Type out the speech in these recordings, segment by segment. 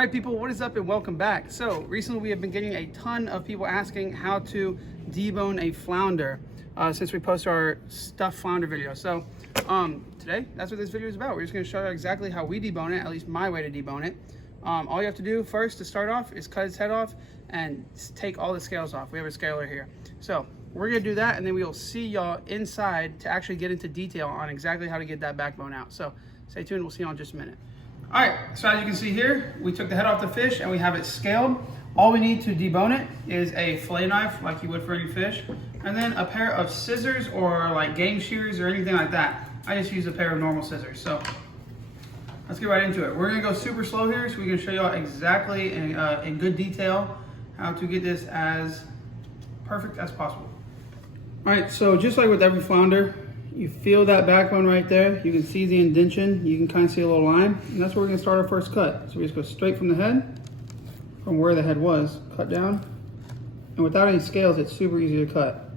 All right, people, what is up and welcome back. So recently we have been getting a ton of people asking how to debone a flounder since we posted our stuffed flounder video. So today, that's what this video is about. We're just gonna show you exactly how we debone it, at least my way to debone it. All you have to do first to start off is cut its head off and take all the scales off. We have a scaler here. So we're gonna do that and then we'll see y'all inside to actually get into detail on exactly how to get that backbone out. So stay tuned, we'll see you in just a minute. All right, so as you can see here, we took the head off the fish and we have it scaled. All we need to debone it is a fillet knife like you would for any fish, and then a pair of scissors or like game shears or anything like that. I just use a pair of normal scissors. So let's get right into it. We're gonna go super slow here so we can show you all exactly in good detail how to get this as perfect as possible. All right, so just like with every flounder, you feel that backbone right there. You can see the indentation. You can kind of see a little line. And that's where we're gonna start our first cut. So we just go straight from the head, from where the head was, cut down. And without any scales, it's super easy to cut.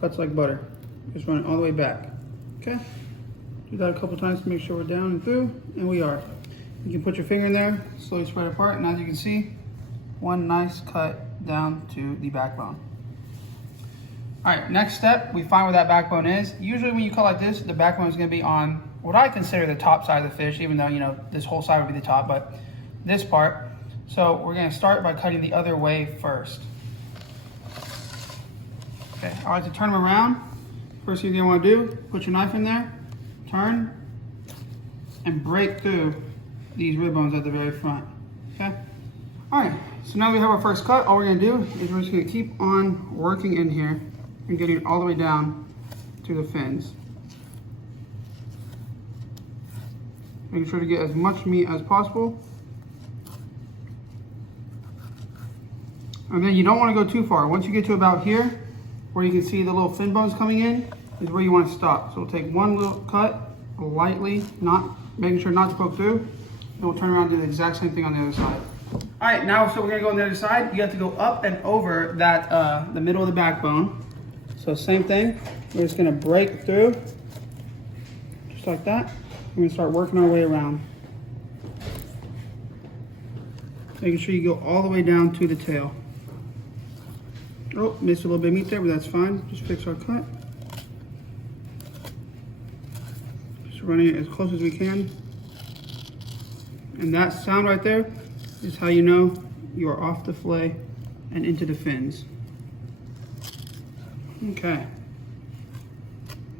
Cuts like butter. Just run it all the way back, okay? Do that a couple times to make sure we're down and through, and we are. You can put your finger in there, slowly spread apart, and as you can see, one nice cut down to the backbone. All right, next step, we find where that backbone is. Usually when you cut like this, the backbone is gonna be on what I consider the top side of the fish, even though, you know, this whole side would be the top, but this part. So we're gonna start by cutting the other way first. Okay, I like to turn them around. First thing you wanna do, put your knife in there, turn, and break through these rib bones at the very front, okay? All right, so now we have our first cut. All we're gonna do is we're just gonna keep on working in here and getting it all the way down to the fins. Making sure to get as much meat as possible. And then you don't want to go too far. Once you get to about here, where you can see the little fin bones coming in, is where you want to stop. So we'll take one little cut, lightly, making sure not to poke through, and we'll turn around and do the exact same thing on the other side. All right, now so we're gonna go on the other side. You have to go up and over that the middle of the backbone. So same thing, we're just gonna break through, just like that. We're gonna start working our way around. Making sure you go all the way down to the tail. Oh, missed a little bit of meat there, but that's fine. Just fix our cut. Just running it as close as we can. And that sound right there is how you know you are off the fillet and into the fins. Okay.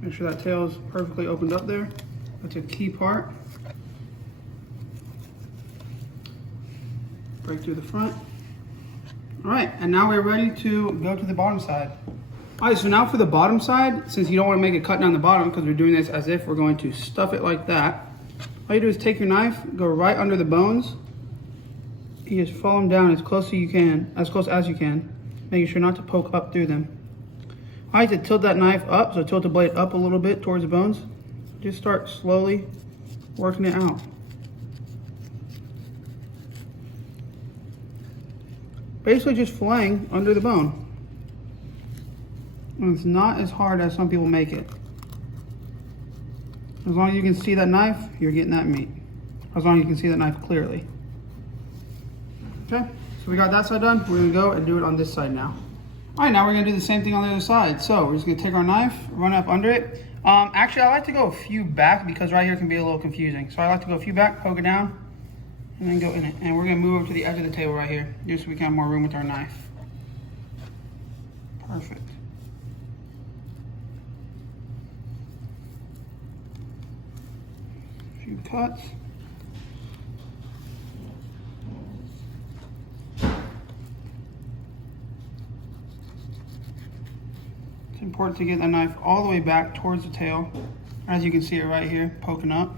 Make sure that tail is perfectly opened up there. That's a key part. Break through the front. All right, and now we're ready to go to the bottom side. All right, so now for the bottom side, since you don't want to make a cut down the bottom because we're doing this as if we're going to stuff it like that, all you do is take your knife, go right under the bones, you just follow them down as close as you can, making sure not to poke up through them. I like to tilt that knife up, so tilt the blade up a little bit towards the bones. Just start slowly working it out. Basically just filleting under the bone. And it's not as hard as some people make it. As long as you can see that knife, you're getting that meat. As long as you can see that knife clearly. Okay, so we got that side done. We're gonna go and do it on this side now. All right, now we're gonna do the same thing on the other side. So we're just gonna take our knife, run up under it. Actually, I like to go a few back because right here can be a little confusing. So I like to go a few back, poke it down, and then go in it. And we're gonna move over to the edge of the table right here, just so we can have more room with our knife. Perfect. A few cuts. It's important to get the knife all the way back towards the tail. As you can see it right here, poking up.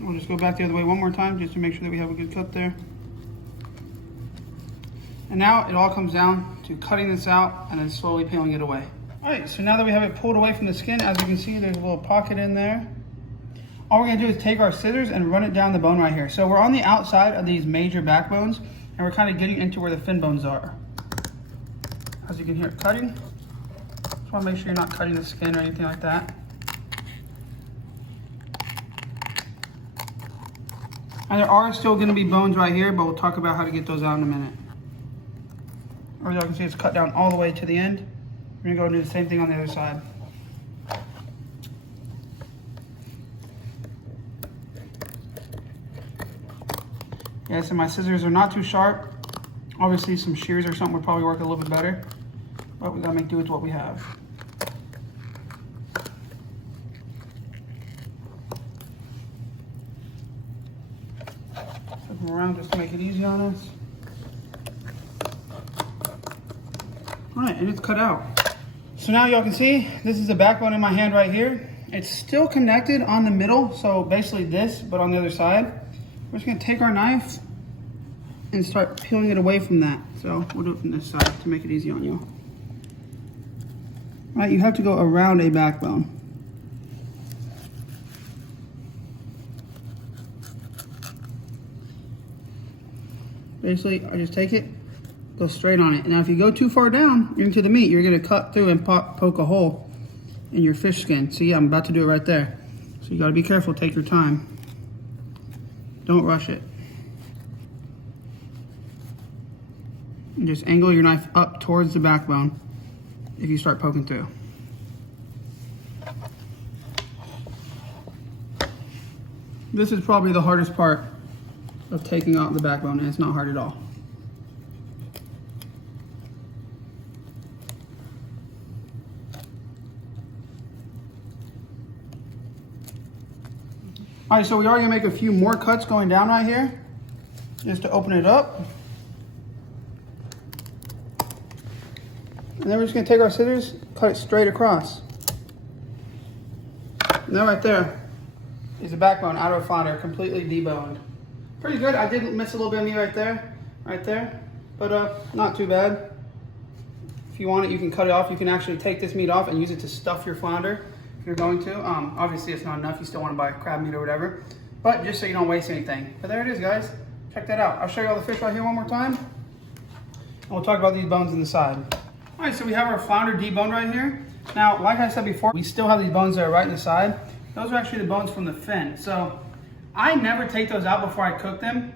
We'll just go back the other way one more time just to make sure that we have a good cut there. And now it all comes down to cutting this out and then slowly peeling it away. All right, so now that we have it pulled away from the skin, as you can see, there's a little pocket in there. All we're gonna do is take our scissors and run it down the bone right here. So we're on the outside of these major backbones, and we're kind of getting into where the fin bones are. As you can hear it cutting. Just wanna make sure you're not cutting the skin or anything like that. And there are still gonna be bones right here, but we'll talk about how to get those out in a minute. As you can see, it's cut down all the way to the end. We're gonna go and do the same thing on the other side. Yeah, so my scissors are not too sharp. Obviously some shears or something would probably work a little bit better, but we gotta make do with what we have. Flip them around just to make it easy on us. All right, and it's cut out. So now y'all can see, this is the backbone in my hand right here. It's still connected on the middle, so basically this, but on the other side. We're just gonna take our knife and start peeling it away from that. So we'll do it from this side to make it easy on you. All right, you have to go around a backbone. Basically, I just take it, go straight on it. Now if you go too far down into the meat, you're gonna cut through and poke a hole in your fish skin. See, I'm about to do it right there. So you gotta be careful, take your time. Don't rush it. And just angle your knife up towards the backbone if you start poking through. This is probably the hardest part of taking out the backbone, and it's not hard at all. All right, so we are gonna make a few more cuts going down right here, just to open it up. And then we're just gonna take our scissors, cut it straight across. And that right there is the backbone out of a flounder, completely deboned. Pretty good. I did miss a little bit of meat right there, but not too bad. If you want it, you can cut it off. You can actually take this meat off and use it to stuff your flounder if you're going to. Obviously it's not enough. You still want to buy crab meat or whatever, but just so you don't waste anything. But there it is, guys. Check that out. I'll show you all the fish right here one more time, and we'll talk about these bones in the side. All right, so we have our flounder deboned right here. Now, like I said before, we still have these bones that are right in the side. Those are actually the bones from the fin. So I never take those out before I cook them.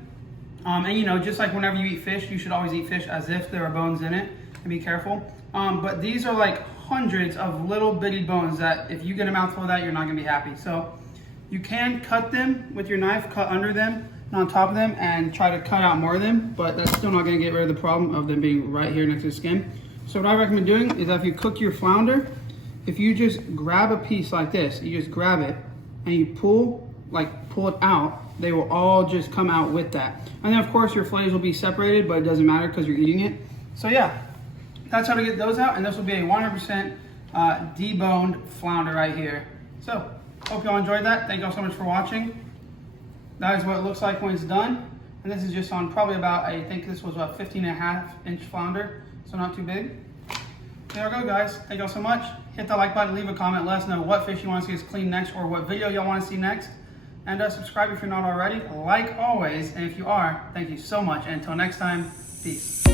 And you know, just like whenever you eat fish, you should always eat fish as if there are bones in it, and be careful. But these are like hundreds of little bitty bones that if you get a mouthful of that, you're not gonna be happy. So you can cut them with your knife, cut under them and on top of them, and try to cut out more of them, but that's still not gonna get rid of the problem of them being right here next to the skin. So what I recommend doing is that if you cook your flounder, if you just grab a piece like this, you just grab it and you pull it out, they will all just come out with that. And then of course your fillets will be separated, but it doesn't matter because you're eating it. So yeah, that's how to get those out, and this will be a 100% deboned flounder right here. So hope y'all enjoyed that. Thank y'all so much for watching. That is what it looks like when it's done. And this is just on probably about, I think this was about 15.5-inch flounder, so not too big. There we go, guys. Thank y'all so much. Hit the like button, leave a comment, let us know what fish you want to see us clean next, or what video y'all want to see next. And subscribe if you're not already, like always. And if you are, thank you so much. And until next time, peace.